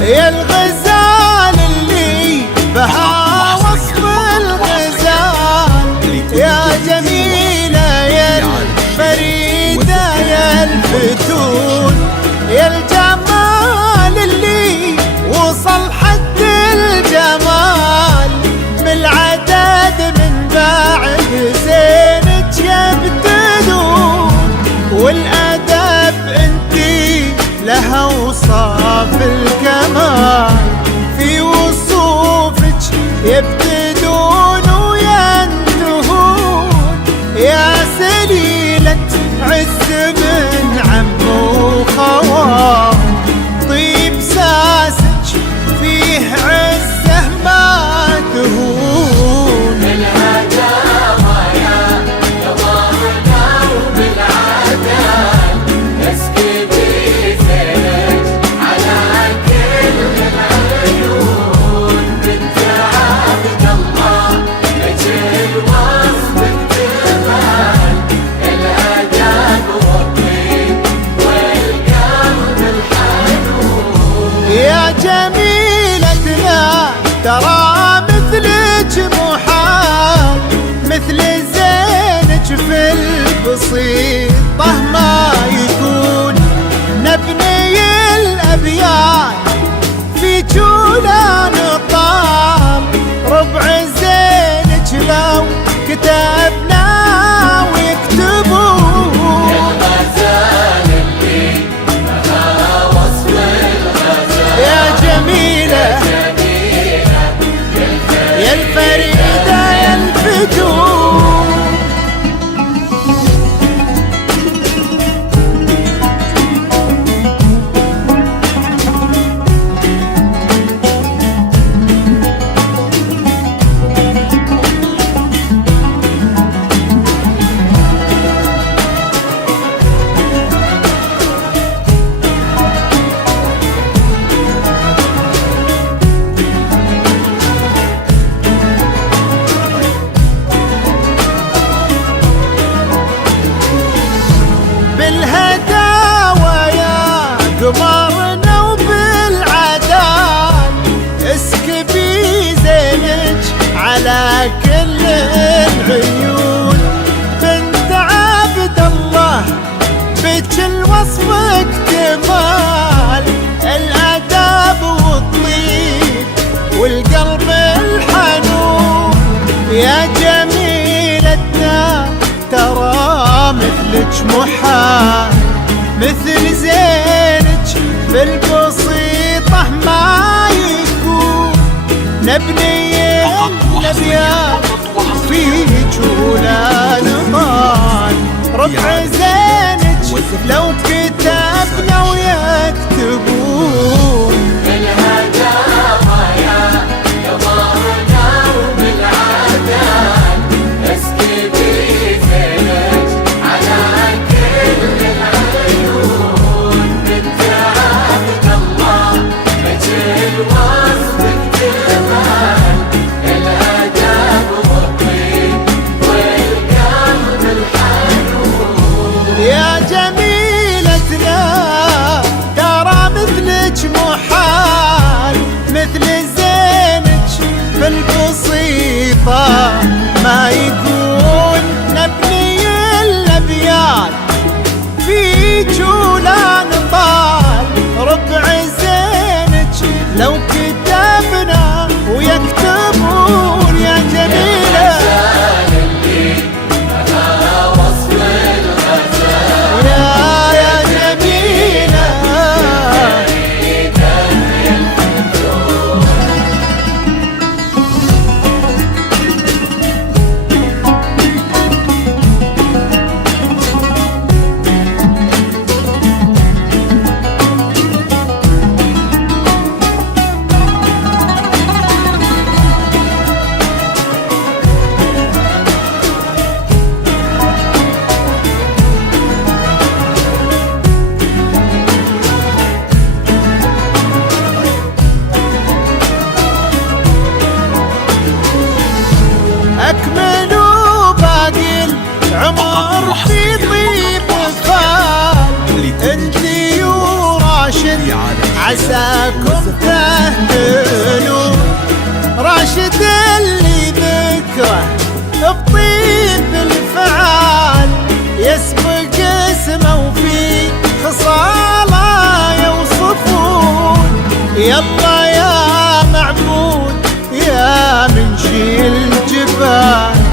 يا الغزال اللي بها وصف الغزال، يا جميلة يا الفريدة يا الفتون، يا الجمال اللي وصل حد الجمال، بالعدد من بعد زينك يبتدون، والأدب انتي لها وصاف الكمال، في وصوفك يبتدون وينتهون، يا سليلة عز من عم وخوال، طيب ساسك فيه عزه ما تهون. الهداوى يا ظهرنا وبالعدل اسكبي زينك على كل العيون، بنت عبد الله اجل وصفك جمال، الادب والطيب والقلب الحنون. يا جميلتنا ترى مثلك محال، مثل زينك في البسيطة ما يكون، نبني الأبيات في جولا نطال، ربع زينك لو كتبنا ويكتبون. الغزال اللي بها وصف الغزال، يا جميلة يا الفريدة يا الفتون. بالهداوى يا قمرنا وبالعدال، اسكبي زينك على كل العيون، بنت عبد الله بكل وصفك جمال، الادب والطيب والقلب الحنون، يا جميلتنا ترى مثلك محال، مثل زينك في البسيطة ما يكون، نبني الأبيات في جولا نطال، ربع زينك لو كتبنا ويكتبون. الهداوى يا ظهرنا وبالعدل اسكبي زينك على كل العيون، بنت عبد الله اجل وصفك جمال، الادب والطيب والقلب الحنون. عمر في طيب فال انتي وراشد عساكم تهتنون. راشد اللي ذكره بطيب الفعال يسبق اسمه وفي خصاله يوصفون. يلا يا معبود يا منشي الجبال